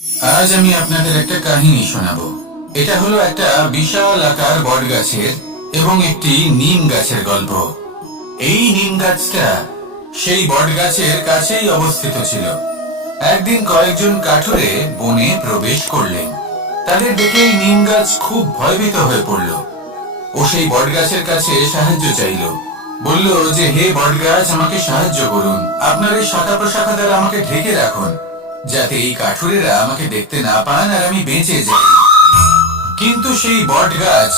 আজ আমি আপনাদের একটা কাহিনী শোনাবো। এটা হলো একটা বিশাল আকার বট গাছের এবং একটি নিম গাছের গল্প। এই নিম গাছটা সেই বট গাছের কাছেই অবস্থিত ছিল। একদিন কয়েকজন কাঠুরে বনে প্রবেশ করলেন। তাদের দেখেই নিম গাছ খুব ভয়ভীত হয়ে পড়ল। ও সেই বট গাছের কাছে সাহায্য চাইল। বলল যে, হে বট গাছ, আমাকে সাহায্য করুন। আপনার এই শাখা প্রশাখা দ্বারা আমাকে ঢেকে রাখুন, যাতে এই কাঠুরেরা আমাকে দেখতে না পান আর আমি বেঁচে যাই। কিন্তু সেই বট গাছ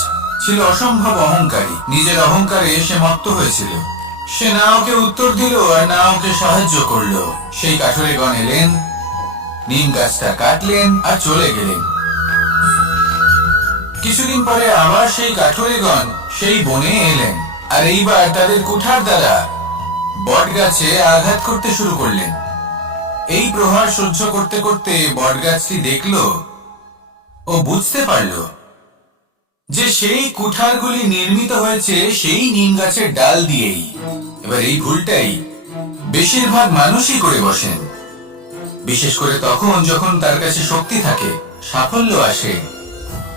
ছিল অসম্ভব অহংকারী। নিজের অহংকারে সে মত্ত হয়েছিল। সে না ওকে উত্তর দিল আর না ওকে সাহায্য করলো। সেই কাঠুরেগণ এলেন, নিম গাছটা কাটলেন আর চলে গেলেন। কিছুদিন পরে আবার সেই কাঠুরেগণ সেই বনে এলেন, আর এইবার তাদের কুঠার দ্বারা বট গাছে আঘাত করতে শুরু করলেন। এই প্রহার সহ্য করতে করতে বটগাছটি দেখল ও বুঝতে পারল যে সেই কুঠারগুলি নির্মিত হয়েছে সেই নিম গাছের ডাল দিয়েই। এবার এই ভুলটাই বেশিরভাগ মানুষই করে বসেন, বিশেষ করে তখন যখন তার কাছে শক্তি থাকে, সাফল্য আসে।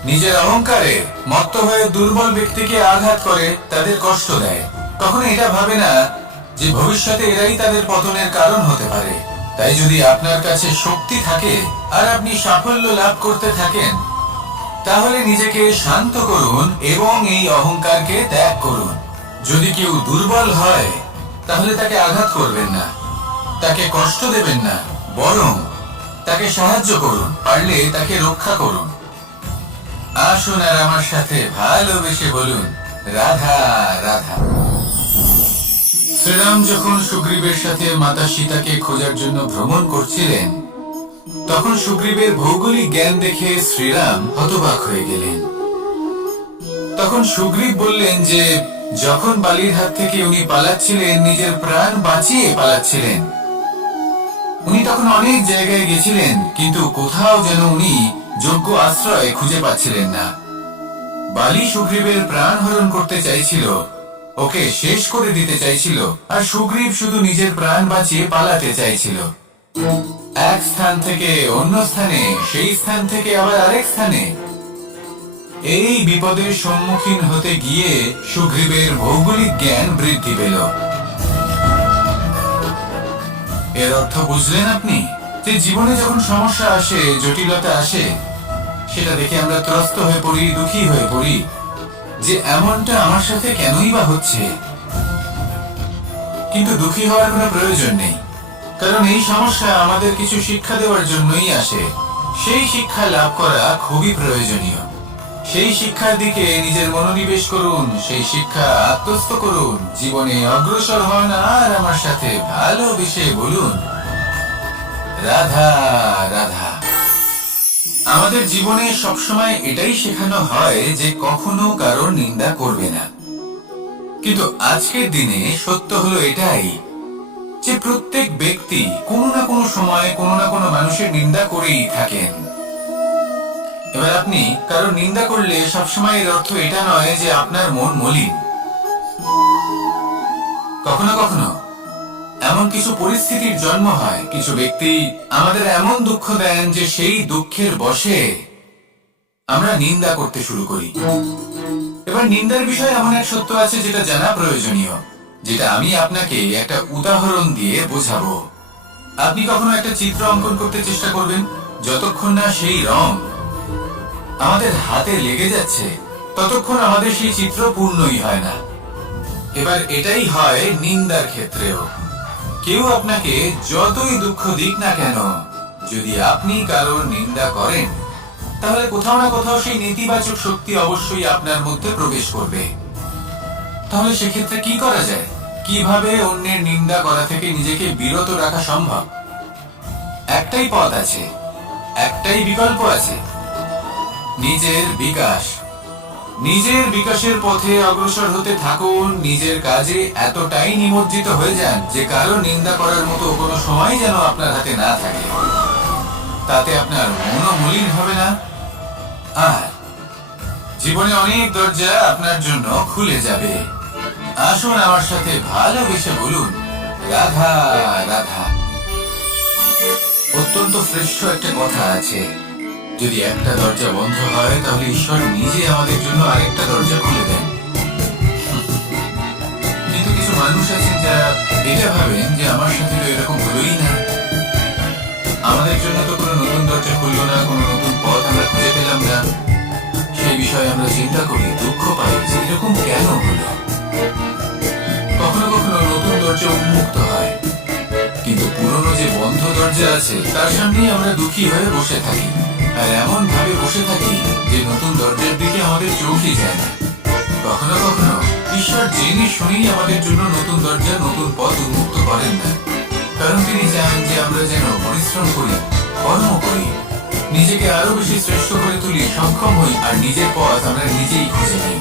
নিজের অহংকারে মত্ত হয়ে দুর্বল ব্যক্তিকে আঘাত করে, তাদের কষ্ট দেয়। তখন এটা ভাবে না যে ভবিষ্যতে এরাই তাদের পতনের কারণ হতে পারে। তাই যদি আপনার কাছে শক্তি থাকে আর আপনি সাফল্য লাভ করতে থাকেন, তাহলে নিজেকে শান্ত করুন এবং এই অহংকারকে ত্যাগ করুন। যদি কেউ দুর্বল হয়, তাহলে তাকে আঘাত করবেন না, তাকে কষ্ট দেবেন না, বরং তাকে সাহায্য করুন, পারলে তাকে রক্ষা করুন। আসুন আর আমার সাথে ভালোবেসে বলুন, রাধা রাধা। শ্রীরাম যখন সুগ্রীবের সাথে মাতা সীতাকে খোঁজার জন্য ভ্রমণ করছিলেন, তখন সুগ্রীবের ভৌগোলিক জ্ঞান দেখে শ্রীরাম হতবাক হয়ে গেলেন। তখন সুগ্রীব বললেন যে যখন বালির হাত থেকে উনি পালাচ্ছিলেন, নিজের প্রাণ বাঁচিয়ে পালাচ্ছিলেন, উনি তখন অনেক জায়গায় গেছিলেন, কিন্তু কোথাও যেন উনি যোগ্য আশ্রয় খুঁজে পাচ্ছিলেন না। বালি সুগ্রীবের প্রাণ হরণ করতে চাইছিল, ওকে শেষ করে দিতে চাইছিল, আর সুগ্রীব শুধু নিজের প্রাণ বাঁচিয়ে পালাতে চাইছিল। এক স্থান থেকে অন্য স্থানে, সেই স্থান থেকে আবার আরেক স্থানে। এই বিপদের সম্মুখীন হতে গিয়ে সুগ্রীবের ভৌগোলিক জ্ঞান বৃদ্ধি পেল। এর অর্থ বুঝলেন আপনি? যে জীবনে যখন সমস্যা আসে, জটিলতা আসে, সেটা দেখে আমরা ত্রস্ত হয়ে পড়ি, দুঃখী হয়ে পড়ি যে এমনটা আমার সাথে কেনই বা হচ্ছে। কিন্তু দুঃখী হওয়ার কোনো প্রয়োজন নেই, কারণ এই সমস্যা আমাদের কিছু শিক্ষা দেওয়ার জন্যই আসে। সেই শিক্ষা লাভ করা খুবই প্রয়োজনীয়। সেই শিক্ষার দিকে নিজের মনোনিবেশ করুন, সেই শিক্ষা আত্মস্থ করুন, জীবনে অগ্রসর হন আর আমার সাথে ভালোবেসে বলুন, রাধা রাধা। আমাদের জীবনে সবসময় এটাই শেখানো হয় যে কখনো কারোর নিন্দা করবে না। কিন্তু আজকের দিনে সত্য হলো এটাই যে প্রত্যেক ব্যক্তি কোনো না কোনো সময় কোনো না কোনো মানুষের নিন্দা করেই থাকেন। এবার আপনি কারো নিন্দা করলে সবসময় এর অর্থ এটা নয় যে আপনার মন মলিন। কখনো কখনো এমন কিছু পরিস্থিতির জন্ম হয়, কিছু ব্যক্তি আমাদের এমন দুঃখ দেন যে সেই দুঃখের বশে আমরা নিন্দা করতে শুরু করি। এবার নিন্দার বিষয়ে এমন এক সত্য আছে যেটা জানা প্রয়োজনীয়, যেটা আমি আপনাকে একটা উদাহরণ দিয়ে বোঝাবো। আপনি কখনো একটা চিত্র অঙ্কন করতে চেষ্টা করবেন, যতক্ষণ না সেই রং আমাদের হাতে লেগে যাচ্ছে, ততক্ষণ আমাদের সেই চিত্র পূর্ণই হয় না। এবার এটাই হয় নিন্দার ক্ষেত্রেও। কেউ আপনাকে যতই দুঃখ দিক না কেন, যদি আপনি কারোর নিন্দা করেন, তাহলে কোথাও না কোথাও সেই নেতিবাচক শক্তি অবশ্যই আপনার মধ্যে প্রবেশ করবে। তাহলে সেক্ষেত্রে কি করা যায়? কিভাবে অন্যের নিন্দা করা থেকে নিজেকে বিরত রাখা সম্ভব? একটাই পথ আছে, একটাই বিকল্প আছে, নিজের বিকাশ। নিজের বিকাশের পথে অগ্রসর হতে থাকুন। নিজের কাজে এতটাই নিমজ্জিত হয়ে যান যে কারো নিন্দা করার মতো কোনো সময় যেন আপনার হাতে না থাকে। তাতে আপনার মনও মলিন হবে না, আর জীবনে অনেক দরজা আপনার জন্য খুলে যাবে। আসুন আমার সাথে ভালোবেসে বলুন, রাধা রাধা। অত্যন্ত শ্রেষ্ঠ একটা কথা আছে, যদি একটা দরজা বন্ধ হয় তাহলে ঈশ্বর নিজে আমাদের জন্য আরেকটা দরজা খুলে দেন। কিন্তু কিছু মানুষ আছেন যারা এটা ভাবেন যে আমার সাথে তো এরকম হলোই না, আমাদের জন্য তো কোনো নতুন দরজা খুললো না, কোনো নতুন পথ আমরা খুঁজে পেলাম না। সেই বিষয়ে আমরা চিন্তা করি, দুঃখ পাই যে এরকম কেন হলো। কখনো কখনো নতুন দরজা উন্মুক্ত হয়, কিন্তু পুরনো যে বন্ধ দরজা আছে তার সামনেই আমরা দুঃখী হয়ে বসে থাকি, আর এমন ভাবে বসে থাকি যে নতুন দরজার দিকে আমাদের চোখই যায় না। কখনো কখনো ঈশ্বর জেনে শুনেই আমাদের জন্য নতুন দরজা, নতুন পথ উন্মুক্ত করেন না, কারণ তিনি চান যে আমরা যেন পরিশ্রম করি, কর্ম করি, নিজেকে আরো বেশি শ্রেষ্ঠ করে তুলি, সক্ষম হই, আর নিজের পথ আমরা নিজেই খুঁজে নিই।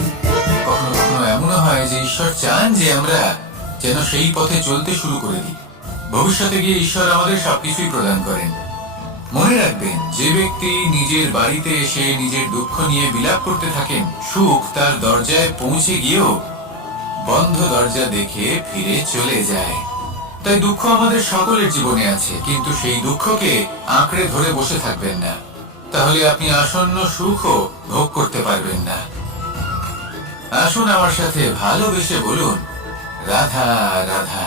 কখনো কখনো এমনও হয় যে ঈশ্বর চান যে আমরা যেন সেই পথে চলতে শুরু করে দিই। ভবিষ্যতে গিয়ে ঈশ্বর আমাদের সবকিছুই প্রদান করেন। মনে রাখবেন, যে ব্যক্তি নিজের বাড়িতে এসে নিজের দুঃখ নিয়ে বিলাপ করতে থাকেন, সুখ তার দরজায় পৌঁছে গিয়েও বন্ধ দরজা দেখে ফিরে চলে যায়। তাই দুঃখ আমাদের সকলের জীবনে আছে, কিন্তু সেই দুঃখকে আঁকড়ে ধরে বসে থাকবেন না, তাহলে আপনি আসন্ন সুখও ভোগ করতে পারবেন না। আসুন আমার সাথে ভালোবেসে বলুন, রাধা রাধা।